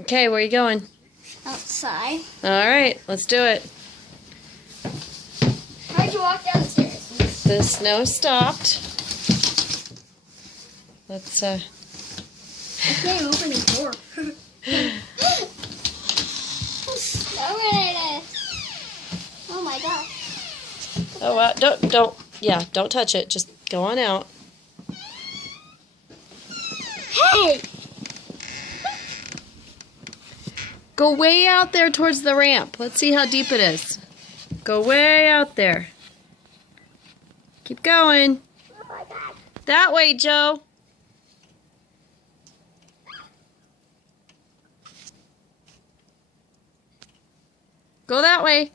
Okay, where are you going? Outside. Alright, let's do it. How'd you walk down the stairs? The snow stopped. Let's, I can't open the door. Oh my gosh. oh wow, don't touch it. Just go on out. Hey! Go way out there towards the ramp. Let's see how deep it is. Go way out there. Keep going. Oh my God. That way, Joe. Go that way.